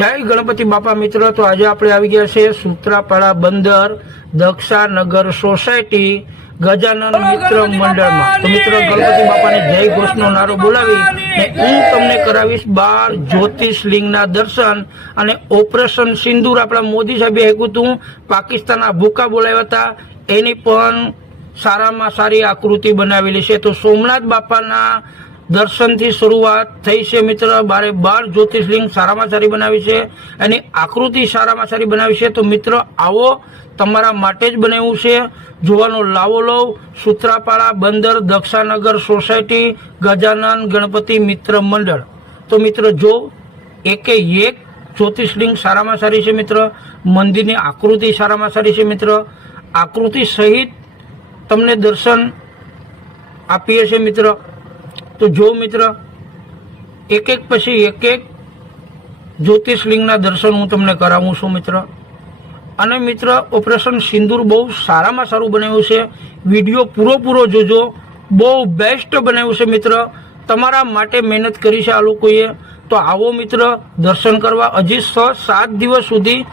જય ગણપતિ બાપા મિત્રો તો આજે આપણે આવી ગયા છે સુત્રાપાડા બંદર દક્ષાનગર સોસાયટી ગજાનન મિત્ર મંડળમાં. તો મિત્રો ગણપતિ બાપાને જય ઘોષનો નારો બોલાવી ને હું તમને કરાવીશ બાર જ્યોતિષલિંગના દર્શન અને ઓપરેશન સિંદૂર. આપણા મોદી સાહેબે હેકું હતું પાકિસ્તાનના ભૂકા બોલાવ્યા હતા. એની પણ સારામાં સારી આકૃતિ બનાવેલી છે. તો સોમનાથ બાપાના દર્શનથી શરૂઆત થઈ છે મિત્ર. બારે બાર જ્યોતિષલિંગ સારામાં સારી બનાવી છે એની આકૃતિ સારામાં સારી બનાવી છે. તો મિત્ર, આવો તમારા માટે જ બનાવ્યું છે. જોવાનો લાવો લવ. સૂત્રાપાડા બંદર, દક્ષાનગર સોસાયટી, ગજાનન ગણપતિ મિત્ર મંડળ. તો મિત્ર, જો એકે એક જ્યોતિષલિંગ સારામાં સારી છે મિત્ર, મંદિરની આકૃતિ સારામાં સારી છે મિત્ર, આકૃતિ સહિત તમને દર્શન આપીએ છીએ મિત્ર. તો જો મિત્ર, એક એક પછી એક એક જ્યોતિષલિંગના દર્શન હું તમને કરાવું છું મિત્ર. અને મિત્ર, ઓપરેશન સિંદૂર બહુ સારામાં સારું બનાવ્યું છે. વીડિયો પૂરો પૂરો જોજો. બહુ બેસ્ટ બનાવ્યું છે મિત્ર. તમારા માટે મહેનત કરી છે આ લોકોએ. તો આવો મિત્ર, દર્શન કરવા હજી છ, સાત દિવસ સુધી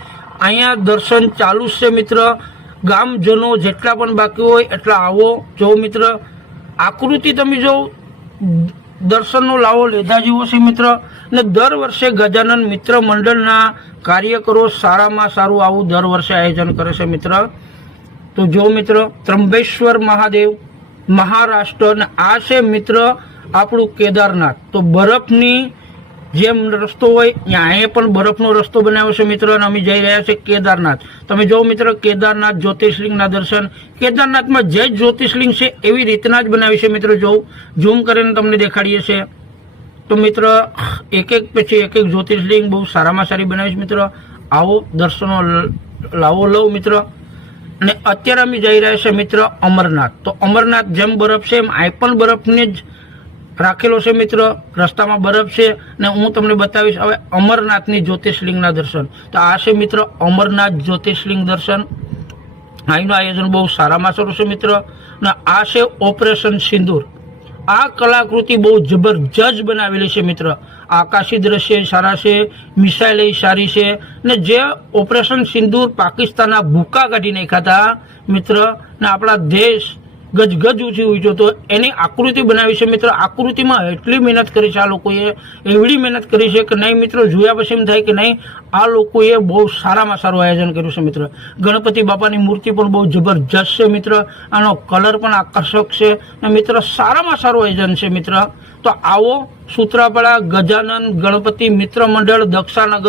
અહીંયા દર્શન ચાલુ છે મિત્ર. ગામજનો જેટલા પણ બાકી હોય એટલા આવો. જો મિત્ર, આકૃતિ તમે જો દર્શનનો લાવો લીધા જેવો છે મિત્ર. ને દર વર્ષે ગજાનન મિત્ર મંડળના કાર્યકરો સારામાં સારું આવું દર વર્ષે આયોજન કરે છે મિત્ર. તો જો મિત્ર, ત્રંબેશ્વર મહાદેવ, મહારાષ્ટ્ર અને આ છે મિત્ર આપણું કેદારનાથ. તો બરફની જેમ રસ્તો હોય, ત્યાં પણ બરફનો રસ્તો બનાવ્યો છે મિત્રો, અને અમે જઈ રહ્યા છે કેદારનાથ. તમે જો મિત્ર, કેદારનાથ જ્યોતિષલિંગના દર્શન. કેદારનાથમાં જે જ્યોતિષલિંગ છે, એવી રીતના જ બનાવી છે મિત્રો, જોઉં. ઝૂમ કરીને તમને દેખાડીએ છીએ. તો મિત્ર, એક એક પછી એક એક જ્યોતિષલિંગ બહુ સારામાં સારી બનાવી છે મિત્રો. આવો દર્શનો લાવો લવ મિત્ર. અને અત્યારે અમે જઈ રહ્યા છે મિત્ર અમરનાથ. તો અમરનાથ જેમ બરફ છે એમ આ પણ બરફને જ રાખેલો છે મિત્ર, રસ્તામાં બરફ છે ને હું તમને બતાવીશ હવે અમરનાથની જ્યોતિષલિંગના દર્શન. તો આ છે મિત્ર અમરનાથ જ્યોતિષલિંગ દર્શન. અહીંનું આયોજન બહુ સારામાં સારું છે મિત્ર. ને આ છે ઓપરેશન સિંદૂર. આ કલાકૃતિ બહુ જબરજસ્ત બનાવેલી છે મિત્ર. આકાશી દ્રશ્ય સારા છે, મિસાઇલ સારી છે. ને જે ઓપરેશન સિંદૂર પાકિસ્તાનના ભૂકા કાઢી નાખ્યા હતા મિત્ર, ને આપણા દેશ ગજ ગજ ઊંચી ઊંચો તો એની આકૃતિ બનાવી છે મિત્ર. આકૃતિમાં એટલી મહેનત કરી છે આ લોકોએ, એવડી મહેનત કરી છે કે નહીં મિત્રો, જોયા પછી એમ થાય કે નહીં, આ લોકોએ બહુ સારામાં સારું આયોજન કર્યું છે મિત્ર. ગણપતિ બાપાની મૂર્તિ પણ બહુ જબરજસ્ત છે મિત્ર. આનો કલર પણ આકર્ષક છે અને મિત્ર, સારામાં સારું આયોજન છે મિત્ર. તો આવો સૂત્રાપાડા ગજાનંદ ગણપતિ મિત્ર મંડળ દક્ષાનગર